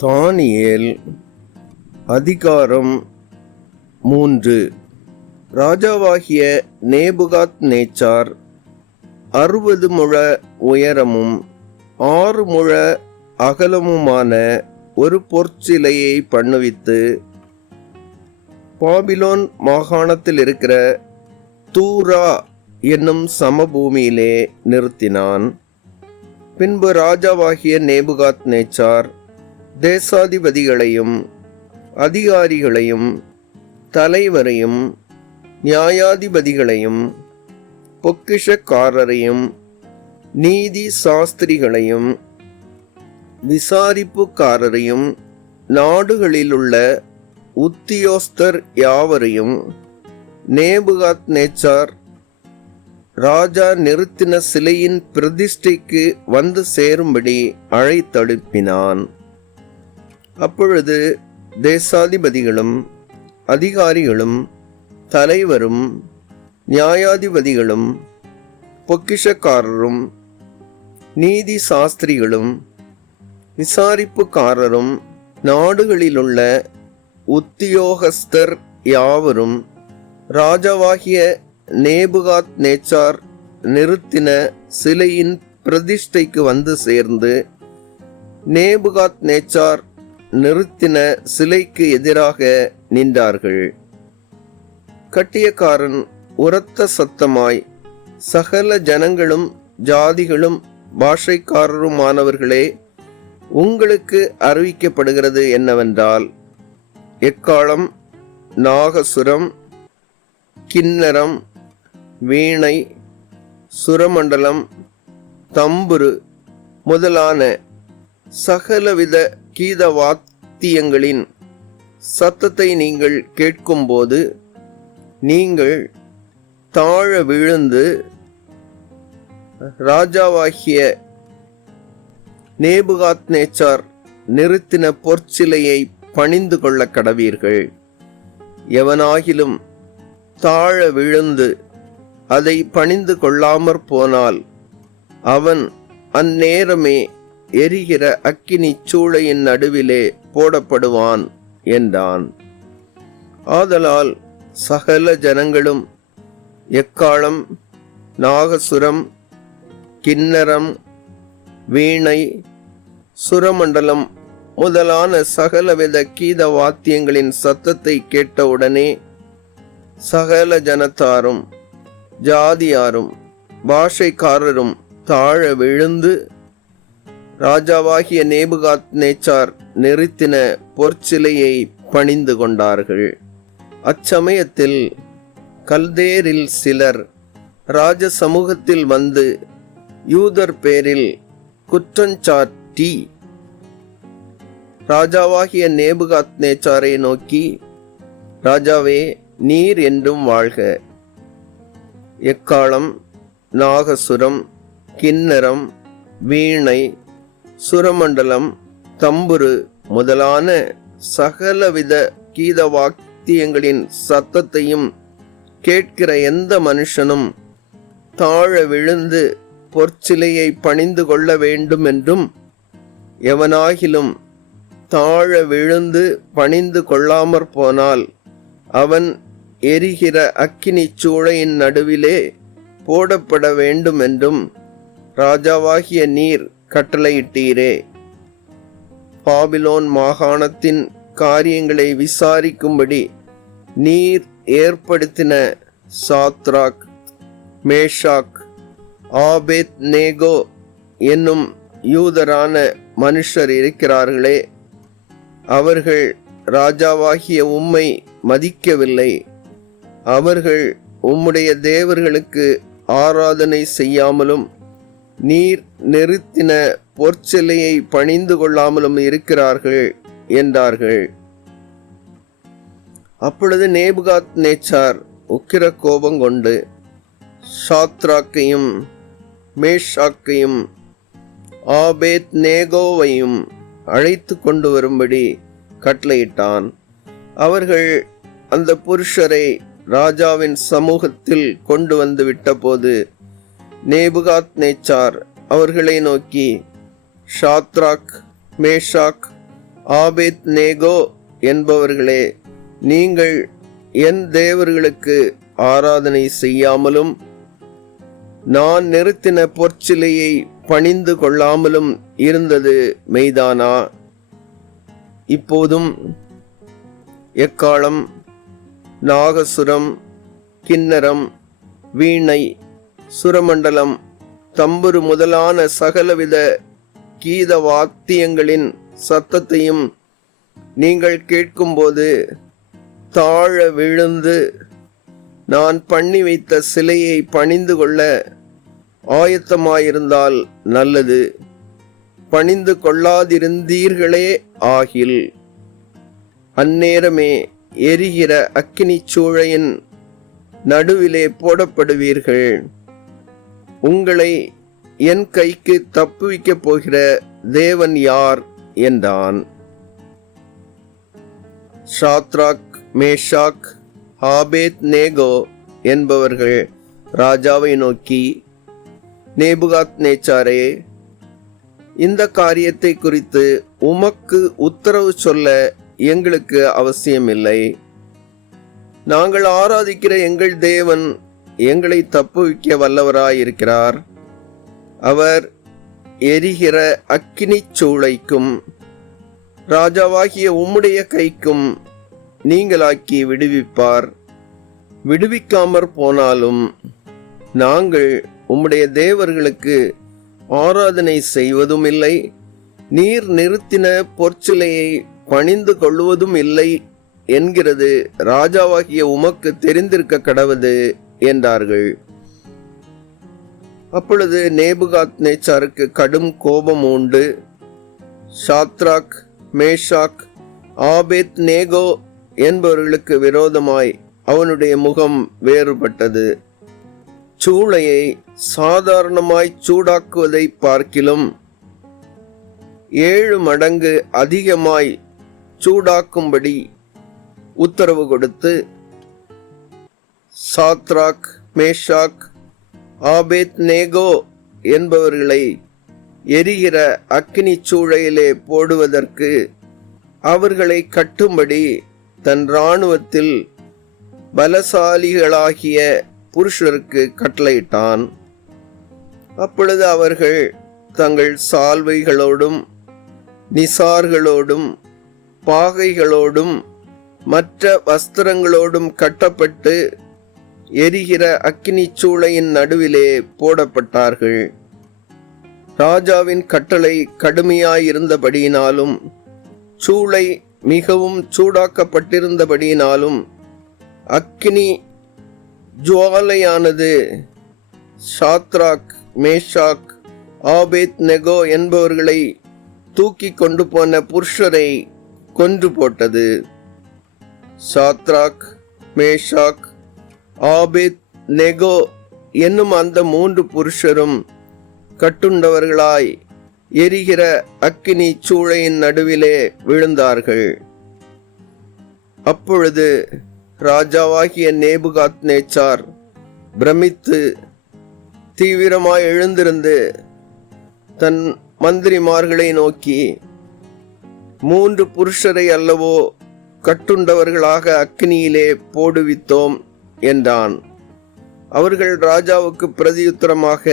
தானியேல் அதிகாரம் 3. ராஜாவாகிய நேபுகாத்நேச்சார் 60 முழ உயரமும் 6 முழ அகலமுமான ஒரு பொற்சிலையை பண்ணுவித்து பாபிலோன் மாகாணத்தில் இருக்கிற தூரா என்னும் சமபூமியிலே நிறுத்தினான். பின்பு ராஜாவாகிய நேபுகாத்நேச்சார் தேசாதிபதிகளையும் அதிகாரிகளையும் தலைவரையும் நியாயாதிபதிகளையும் பொக்கிஷக்காரரையும் நீதி சாஸ்திரிகளையும் விசாரிப்புக்காரரையும் நாடுகளிலுள்ள உத்தியோஸ்தர் யாவரையும் நேபுகாத்நேச்சார் ராஜா நிறுத்தின சிலையின் பிரதிஷ்டைக்கு வந்து சேரும்படி அழைத்தனுப்பினான். அப்பொழுது தேசாதிபதிகளும் அதிகாரிகளும் தலைவரும் நியாயாதிபதிகளும் பொக்கிஷக்காரரும் நீதி சாஸ்திரிகளும் விசாரிப்புக்காரரும் நாடுகளிலுள்ள உத்தியோகஸ்தர் யாவரும் ராஜாவாகிய நேபுகாத்நேச்சார் நிறுத்தின சிலையின் பிரதிஷ்டைக்கு வந்து சேர்ந்து நேபுகாத்நேச்சார் நிறுத்தின சிலைக்கு எதிராக நின்றார்கள். கட்டியக்காரன் உரத்த சத்தமாய், சகல ஜனங்களும் ஜாதிகளும் பாஷைக்காரருமானவர்களே, உங்களுக்கு அறிவிக்கப்படுகிறது என்னவென்றால், எக்காளம், நாகசுரம், கின்னரம், வீணை, சுரமண்டலம், தம்புரு முதலான சகலவித கீதவாத்தியங்களின் சத்தத்தை நீங்கள் கேட்கும்போது நீங்கள் தாழ விழுந்து ராஜாவாகிய நேபுகாத்நேச்சார் நிறுத்தின பொற்சிலையை பணிந்து கொள்ள கடவீர்கள். எவனாகிலும் தாழ விழுந்து அதை பணிந்து கொள்ளாமற் போனால் அவன் அந்நேரமே எரிகிற அக்கினி சூளையின் நடுவிலே போடப்படுவான் என்றான். ஆதலால் சகல ஜனங்களும் எக்காளம், நாகசுரம், கின்னரம், வீணை, சுரமண்டலம் முதலான சகலவித கீத வாத்தியங்களின் சத்தத்தை கேட்டவுடனே சகல ஜனத்தாரும் ஜாதியாரும் பாஷைக்காரரும் தாழ விழுந்து ராஜாவாகிய நேபுகாத்நேச்சார் நிறுத்தின பொற்சிலையை பணிந்து கொண்டார்கள். அச்சமயத்தில் கல்தேரில் சிலர் ராஜ சமூகத்தில் வந்து யூதர் பேரில் குற்றஞ்சாட்டி ராஜாவாகிய நேபுகாத்நேச்சாரை நோக்கி, ராஜாவே, நீர் என்றும் வாழ்க. எக்காளம், நாகசுரம், கின்னரம், வீணை, சுரமண்டலம், தம்புரு முதலான சகலவித கீதவாத்தியங்களின் சத்தத்தையும் கேட்கிற எந்த மனுஷனும் தாழ விழுந்து பொற்சிலையை பணிந்து கொள்ள வேண்டும் என்றும், எவனாகிலும் தாழ விழுந்து பணிந்து கொள்ளாமற் போனால் அவன் எரிகிற அக்கினி சூளையின் நடுவிலே போடப்பட வேண்டும் என்றும் ராஜாவாகிய நீர் கட்டளையிட்டீரே. பாபிலோன் மாகாணத்தின் காரியங்களை விசாரிக்கும்படி நீர் ஏற்படுத்தின சாத்ராக், மேஷாக், ஆபேத் நேகோ என்னும் யூதரான மனுஷர் இருக்கிறார்களே, அவர்கள் ராஜாவாகிய உம்மை மதிக்கவில்லை. அவர்கள் உம்முடைய தேவர்களுக்கு ஆராதனை செய்யாமலும் நீர் நிறுத்தின பொற்சிலையை பணிந்து கொள்ளாமலும் இருக்கிறார்கள் என்றார்கள். அப்பொழுது நேபுகாத்நேச்சார் உக்கிர கோபம் கொண்டு சாத்ராக்கையும் மேஷாக்கையும் ஆபேத் நேகோவையும் அழைத்து கொண்டு வரும்படி கட்டளையிட்டான். அவர்கள் அந்த புருஷரை ராஜாவின் சமூகத்தில் கொண்டு வந்து விட்டபோது நேபுகாத்நேச்சார் அவர்களை நோக்கி, ஷாத்ராக், மேஷாக், ஆபேத் நேகோ என்பவர்களே, நீங்கள் என் தேவர்களுக்கு ஆராதனை செய்யாமலும் நான் நிறுத்தின பொற்சிலையை பணிந்து கொள்ளாமலும் இருந்தது மெய்தானா? இப்போதும் எக்காளம், நாகசுரம், கின்னரம், வீணை, சுரமண்டலம், தம்புரு முதலான சகலவித கீத வாத்தியங்களின் சத்தத்தையும் நீங்கள் கேட்கும்போது தாழ விழுந்து நான் பண்ணி வைத்த சிலையை பணிந்து கொள்ள ஆயத்தமாயிருந்தால் நல்லது. பணிந்து கொள்ளாதிருந்தீர்களே ஆகில் அந்நேரமே எரிகிற அக்கினிச் சூளையின் நடுவிலே போடப்படுவீர்கள். உங்களை என் கைக்கு தப்புவிக்கப் போகிற தேவன் யார் என்றான். ஷாத்ராக், மேஷாக், ஆபேத் நேகோ என்பவர்கள் ராஜாவை நோக்கி, நேபுகாத்நேச்சாரே, இந்த காரியத்தை குறித்து உமக்கு உத்தரவு சொல்ல எங்களுக்கு அவசியமில்லை. நாங்கள் ஆராதிக்கிற எங்கள் தேவன் எங்களை தப்புவிக்க வல்லவராயிருக்கிறார். அவர் எரிகிற அக்கினிச் சூளைக்கும் ராஜாவாகிய உம்முடைய கைக்கும் நீங்களாக்கி விடுவிப்பார். விடுவிக்காமற் போனாலும் நாங்கள் உம்முடைய தேவர்களுக்கு ஆராதனை செய்வதும் இல்லை, நீர் நிறுத்தின பொற்சிலையை பணிந்து கொள்வதும் இல்லை என்கிறது ராஜாவாகிய உமக்கு தெரிந்திருக்க கடவது என்றார்கள். அப்பொழுது நேபுகாத்நேச்சாருக்கு கடும் கோபம் உண்டு. ஷாத்ராக், மேஷாக், ஆபேத் நேகோ என்பவர்களுக்கு விரோதமாய் அவனுடைய முகம் வேறுபட்டது. சூளையை சாதாரணமாய் சூடாக்குவதை பார்க்கிலும் 7 மடங்கு அதிகமாய் சூடாக்கும்படி உத்தரவு கொடுத்து, சாத்ராக், மேஷாக், ஆபேத் நேகோ என்பவர்களை எரிகிற அக்கினி சூளையிலே போடுவதற்கு அவர்களை கட்டும்படி தன் இராணுவத்தில் பலசாலிகளாகிய புருஷருக்கு கட்டளையிட்டான். அப்பொழுது அவர்கள் தங்கள் சால்வைகளோடும் நிசார்களோடும் பாகைகளோடும் மற்ற வஸ்திரங்களோடும் கட்டப்பட்டு எரிகிற அக்கினிச் சூளையின் நடுவிலே போடப்பட்டார்கள். ராஜாவின் கட்டளை கடுமையாயிருந்தபடியினாலும் சூளை மிகவும் சூடாக்கப்பட்டிருந்தபடியினாலும் அக்கினி ஜுவாலையானது ஷாத்ராக், மேஷாக், ஆபேத் நெகோ என்பவர்களை தூக்கி கொண்டு போன புருஷரை கொன்று போட்டது. ஷாத்ராக், மேஷாக், ஆபேத் நெகோ என்னும் அந்த 3 புருஷரும் கட்டுண்டவர்களாய் எரிகிற அக்கினி சூளையின் நடுவிலே விழுந்தார்கள். அப்பொழுது ராஜாவாகிய நேபுகாத்நேச்சார் பிரமித்து தீவிரமாய் எழுந்திருந்து தன் மந்திரிமார்களை நோக்கி, 3 புருஷரை அல்லவோ கட்டுண்டவர்களாக அக்கினியிலே போடுவித்தோம் என்றான். அவர்கள் ராஜாவுக்கு பிரதியுத்தரமாக,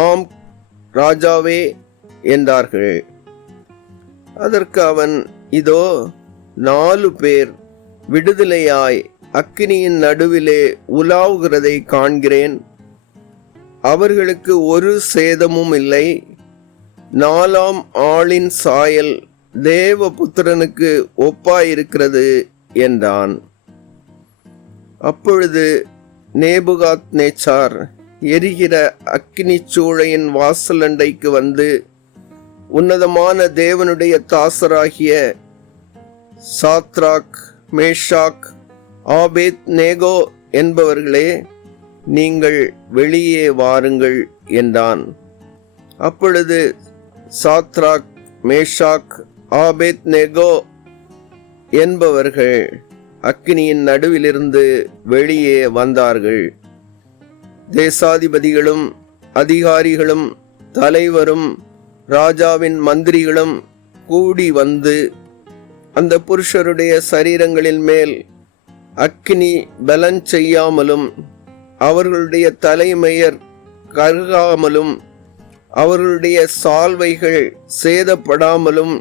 ஆம் ராஜாவே என்றார்கள். அதற்கு அவன், இதோ 4 பேர் விடுதலையாய் அக்கினியின் நடுவிலே உலாவுகிறதை காண்கிறேன். அவர்களுக்கு ஒரு சேதமும் இல்லை. 4ஆம் ஆளின் சாயல் தேவபுத்திரனுக்கு ஒப்பாயிருக்கிறது என்றான். அப்பொழுது நேபுகாத்நேச்சார் எரிகிற அக்கினிச் சூளையின் வாசலண்டைக்கு வந்து, உன்னதமான தேவனுடைய தாசராகிய சாத்ராக், மேஷாக், ஆபேத் நேகோ என்பவர்களே, நீங்கள் வெளியே வாருங்கள் என்றான். அப்பொழுது சாத்ராக், மேஷாக், ஆபேத் நேகோ என்பவர்கள் அக்கினியின் நடுவிலிருந்து வெளியே வந்தார்கள். தேசாதிபதிகளும் அதிகாரிகளும் தலைவரும் ராஜாவின் மந்திரிகளும் கூடி வந்து அந்த புருஷருடைய சரீரங்களின் மேல் அக்கினி பலன் செய்யாமலும் அவர்களுடைய தலைமயர் கருகாமலும் அவர்களுடைய சால்வைகள் சேதப்படாமலும்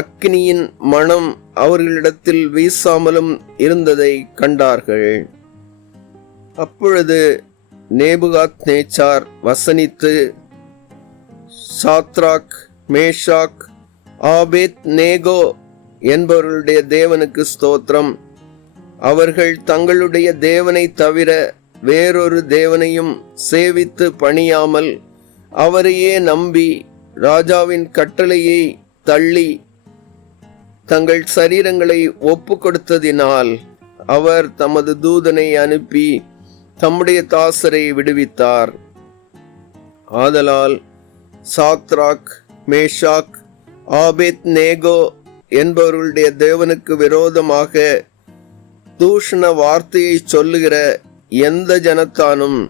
அக்கினியின் மனம் அவர்களிடத்தில் வீசாமலும் இருந்ததை கண்டார்கள். அப்பொழுது நேபுகாத்நேச்சார் வசனித்து, சாத்ராக், மேஷாக், ஆபேத் நேகோ என்பவர்களுடைய தேவனுக்கு ஸ்தோத்திரம், அவர்கள் தங்களுடைய தேவனை தவிர வேறொரு தேவனையும் சேவித்து பணியாமல் அவரையே நம்பி ராஜாவின் கட்டளையை தள்ளி தங்கள் சரீரங்களை ஒப்பு கொடுத்ததினால் அவர் தமது தூதனை அனுப்பி தம்முடைய தாசரை விடுவித்தார். ஆதலால் சாத்ராக், மேஷாக், ஆபேத் நேகோ என்பவர்களுடைய தேவனுக்கு விரோதமாக தூஷண வார்த்தையை சொல்லுகிற எந்த ஜனத்தானும்,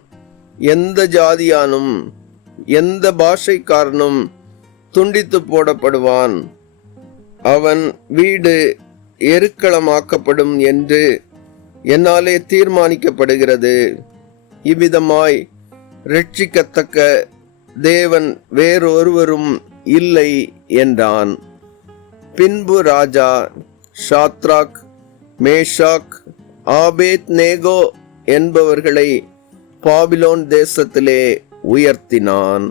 எந்த ஜாதியானும், எந்த பாஷைக்காரனும் துண்டித்து போடப்படுவான். அவன் வீடு எருக்களமாக்கப்படும் என்று என்னாலே தீர்மானிக்கப்படுகிறது. இவ்விதமாய் ரட்சிக்கத்தக்க தேவன் வேறொருவரும் இல்லை என்றான். பின்பு ராஜா சாத்ராக், மேஷாக், ஆபேத் நேகோ என்பவர்களை பாபிலோன் தேசத்திலே உயர்த்தினான்.